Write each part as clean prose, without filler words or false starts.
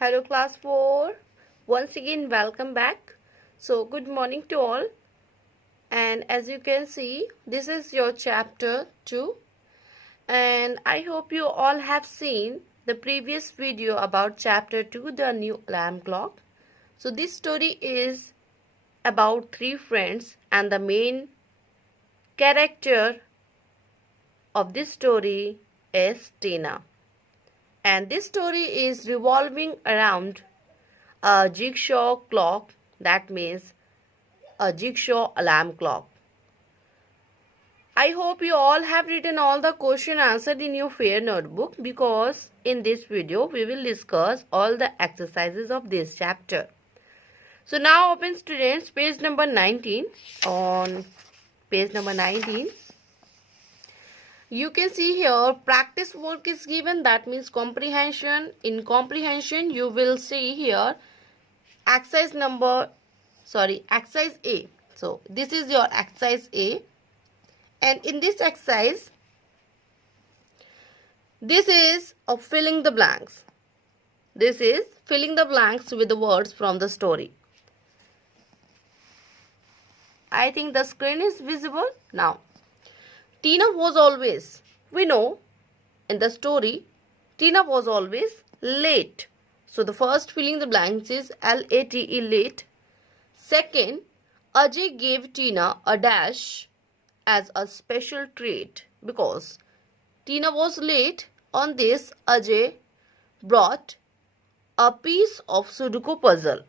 Hello class 4. Once again welcome back. So good morning to all. And as you can see, this is your chapter 2. And I hope you all have seen the previous video about chapter 2, the new alarm clock. So this story is about three friends, and the main character of this story is Tina. And this story is revolving around a jigsaw clock, that means a jigsaw alarm clock. I hope you all have written all the question answered in your fair notebook, because in this video we will discuss all the exercises of this chapter. So now open students page number 19. On page number 19 you can see here practice work is given, that means comprehension. In comprehension you will see here exercise A. So this is your exercise A, and in this exercise this is of filling the blanks. This is filling the blanks with the words from the story. I think the screen is visible now. Tina was always, we know in the story, Tina was always late. So the first filling the blanks is L-A-T-E, late. Second, Ajay gave Tina a dash as a special treat. Because Tina was late, on this Ajay brought a piece of Sudoku puzzle.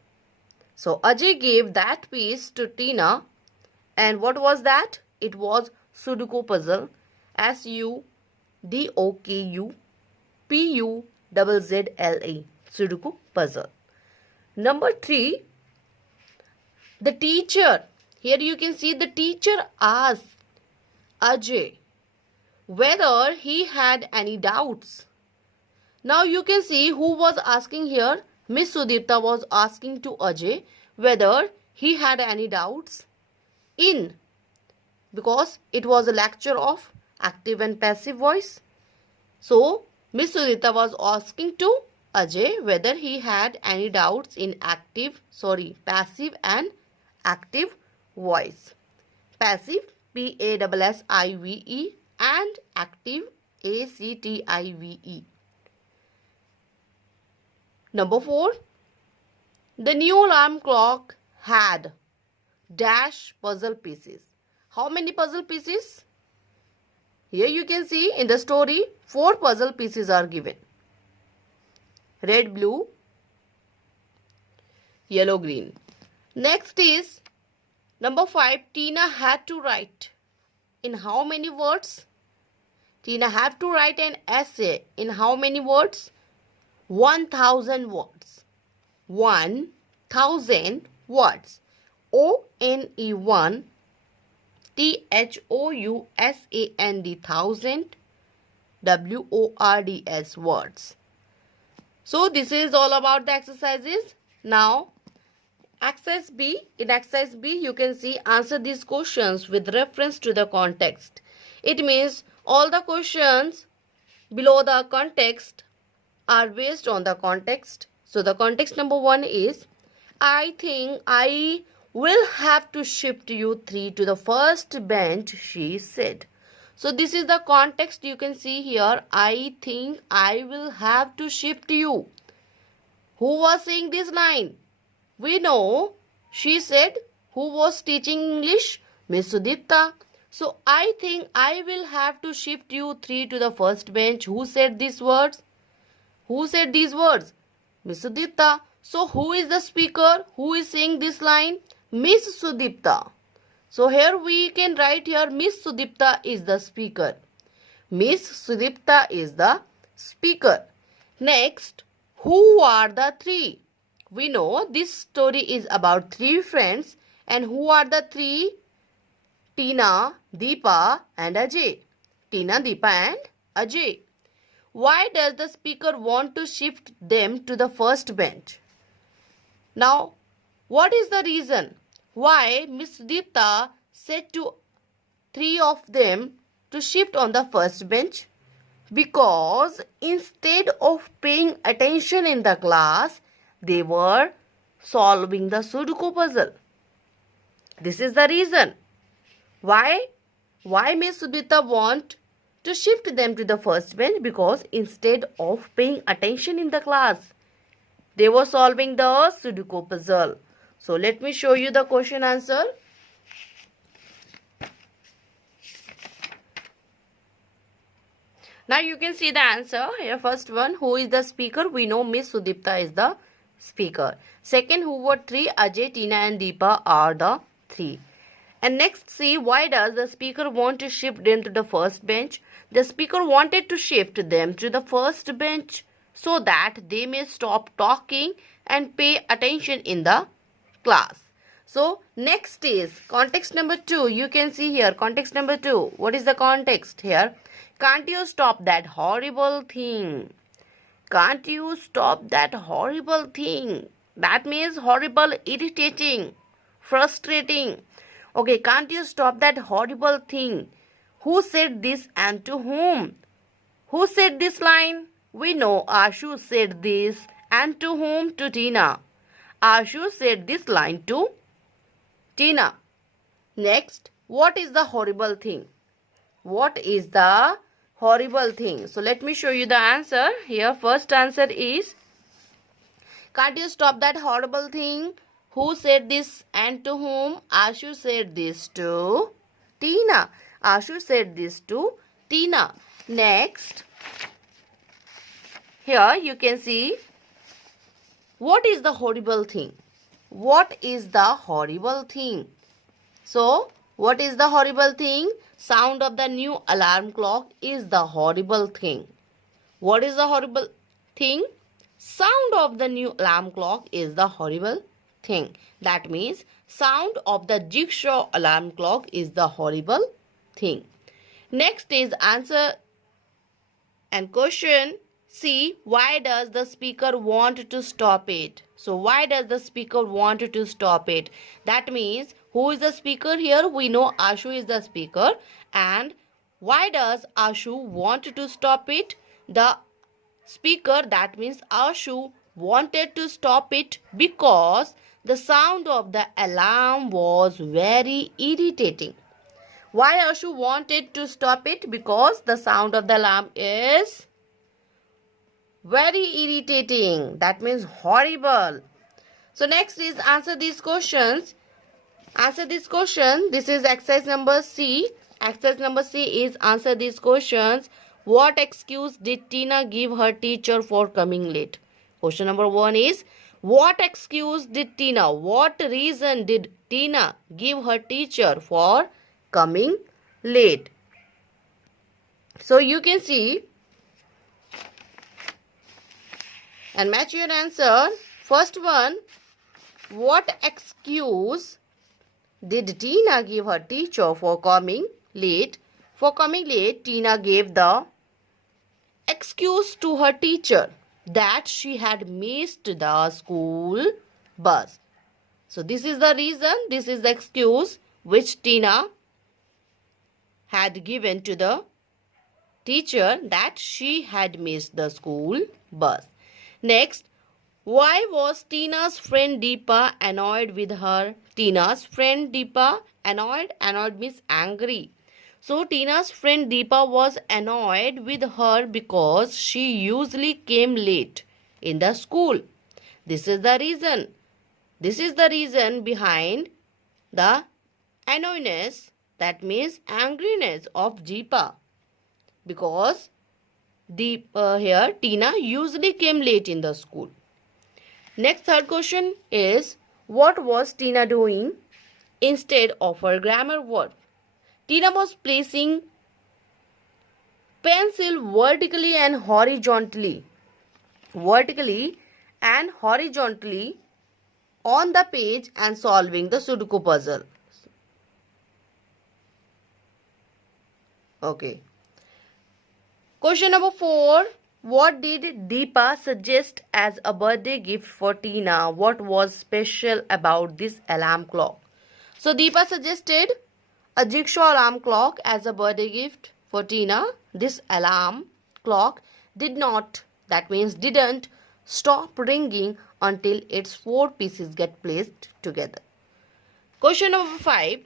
So Ajay gave that piece to Tina, and what was that? It was Sudoku puzzle, SUDOKU-PUZZLE, Sudoku puzzle. Number 3, the teacher. Here you can see the teacher asked Ajay whether he had any doubts. Now you can see who was asking here. Miss Sudipta was asking to Ajay whether he had any doubts because it was a lecture of active and passive voice. So Miss Sudipta was asking to Ajay whether he had any doubts in passive and active voice. Passive, P-A-S-S-I-V-E, and active, A-C-T-I-V-E. Number 4, the new alarm clock had dash puzzle pieces. How many puzzle pieces? Here you can see in the story 4 puzzle pieces are given. Red, blue, yellow, green. Next is number 5. Tina had to write. In how many words? Tina had to write an essay. In how many words? 1000 words. 1000 words. O-N-E-1 THOUSAND, 1000 WORDS, words. So this is all about the exercises. Now exercise B. In exercise B you can see answer these questions with reference to the context. It means all the questions below the context are based on the context. So the context number 1 is, I think I will have to shift you 3 to the first bench, she said. So this is the context. You can see here, I think I will have to shift you. Who was saying this line? We know, she said. Who was teaching English? Miss Sudipta. So I think I will have to shift you 3 to the first bench. Who said these words? Who said these words? Miss Sudipta. So who is the speaker? Who is saying this line? Miss Sudipta. So here we can write here Miss Sudipta is the speaker. Miss Sudipta is the speaker. Next, who are the 3? We know this story is about 3 friends. And who are the 3? Tina, Deepa and Ajay. Tina, Deepa and Ajay. Why does the speaker want to shift them to the first bench? Now, what is the reason why Miss Deepta said to 3 of them to shift on the first bench? Because instead of paying attention in the class, they were solving the Sudoku puzzle. This is the reason. Why Miss Sudita want to shift them to the first bench? Because instead of paying attention in the class, they were solving the Sudoku puzzle. So let me show you the question answer. Now you can see the answer here. First one, who is the speaker? We know Miss Sudipta is the speaker. Second, who were three? Ajay, Tina and Deepa are the three. And next, see, why does the speaker want to shift them to the first bench? The speaker wanted to shift them to the first bench so that they may stop talking and pay attention in the class. So next is context number 2. You can see here context number 2. What is the context here? Can't you stop that horrible thing? Can't you stop that horrible thing? That means horrible, irritating, frustrating. Okay, can't you stop that horrible thing? Who said this and to whom? Who said this line? We know Ashu said this and to whom? To Tina. Ashu said this line to Tina. Next, what is the horrible thing? What is the horrible thing? So let me show you the answer. Here first answer is, can't you stop that horrible thing? Who said this and to whom? Ashu said this to Tina. Ashu said this to Tina. Next, here you can see, what is the horrible thing? What is the horrible thing? So, what is the horrible thing? Sound of the new alarm clock is the horrible thing. What is the horrible thing? Sound of the new alarm clock is the horrible thing. That means sound of the jigsaw alarm clock is the horrible thing. Next is answer and question. See, why does the speaker want to stop it? So why does the speaker want to stop it? That means who is the speaker here? We know Ashu is the speaker. And why does Ashu want to stop it? The speaker, that means Ashu, wanted to stop it because the sound of the alarm was very irritating. Why Ashu wanted to stop it? Because the sound of the alarm is very irritating. That means horrible. So next is answer these questions. Answer this question. This is exercise number C. Exercise number C is answer these questions. What excuse did Tina give her teacher for coming late? Question number 1 is, what excuse did Tina, what reason did Tina give her teacher for coming late? So you can see and match your answer. First one, what excuse did Tina give her teacher for coming late? For coming late, Tina gave the excuse to her teacher that she had missed the school bus. So this is the reason, this is the excuse which Tina had given to the teacher, that she had missed the school bus. Next, why was Tina's friend Deepa annoyed with her? Tina's friend Deepa, annoyed means angry. So Tina's friend Deepa was annoyed with her because she usually came late in the school. This is the reason. This is the reason behind the annoyance, that means angriness of Deepa. Because here Tina usually came late in the school. Next, third question is, what was Tina doing instead of her grammar work? Tina was placing pencil vertically and horizontally on the page and solving the Sudoku puzzle. Okay. Question number 4. What did Deepa suggest as a birthday gift for Tina? What was special about this alarm clock? So Deepa suggested a jigsaw alarm clock as a birthday gift for Tina. This alarm clock did not, that means didn't, stop ringing until its 4 pieces get placed together. Question number 5.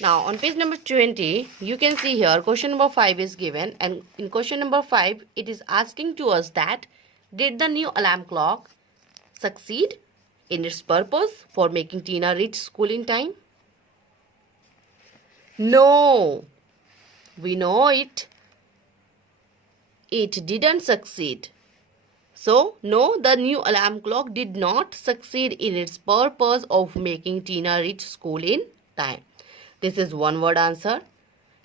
Now on page number 20, you can see here question number 5 is given, and in question number 5 it is asking to us that did the new alarm clock succeed in its purpose for making Tina reach school in time? No, we know it didn't succeed. So, no, the new alarm clock did not succeed in its purpose of making Tina reach school in time. This is one word answer.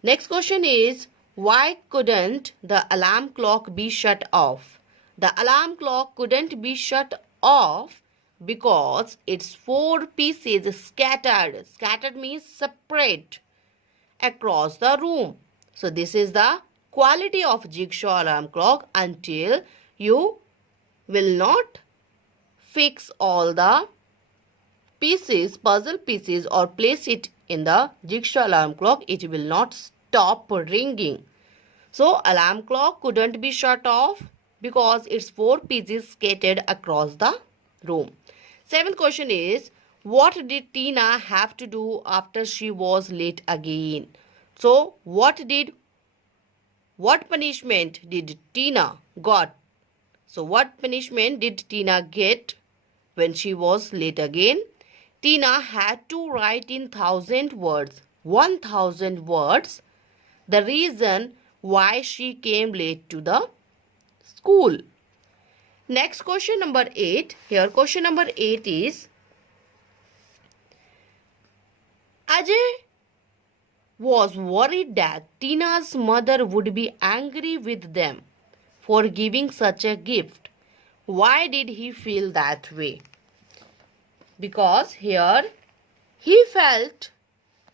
Next question is, why couldn't the alarm clock be shut off? The alarm clock couldn't be shut off because its 4 pieces scattered. Scattered means separate across the room. So this is the quality of jigsaw alarm clock until you will not fix all the pieces, puzzle pieces, or place it in the jigsaw alarm clock, it will not stop ringing. So alarm clock couldn't be shut off because its 4 pieces scattered across the room. 7th question is, what did Tina have to do after she was late again? So what punishment did Tina got? So what punishment did Tina get when she was late again? Tina had to write in 1,000 words, the reason why she came late to the school. Next question number 8. Here question number 8 is, Ajay was worried that Tina's mother would be angry with them for giving such a gift. Why did he feel that way? Because here he felt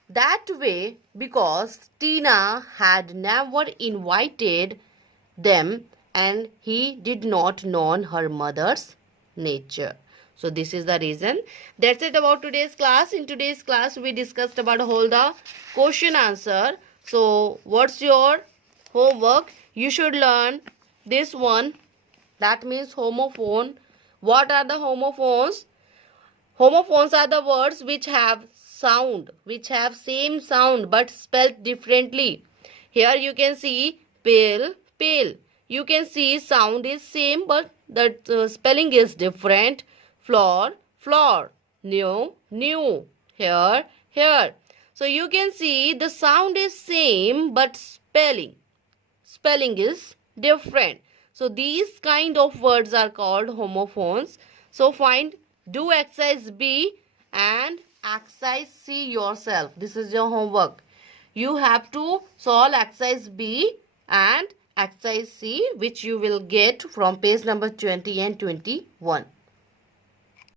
that way because Tina had never invited them and he did not know her mother's nature. So this is the reason. That's it about today's class. In today's class we discussed about whole the question answer. So what's your homework? You should learn this one, that means homophone. What are the homophones? Homophones are the words which have sound, which have same sound but spelled differently. Here you can see pale, pale. You can see sound is same but the spelling is different. Floor, floor. New, new. Here, here. So you can see the sound is same but spelling is different. So these kind of words are called homophones. So do exercise B and exercise C yourself. This is your homework. You have to solve exercise B and exercise C, which you will get from page number 20 and 21.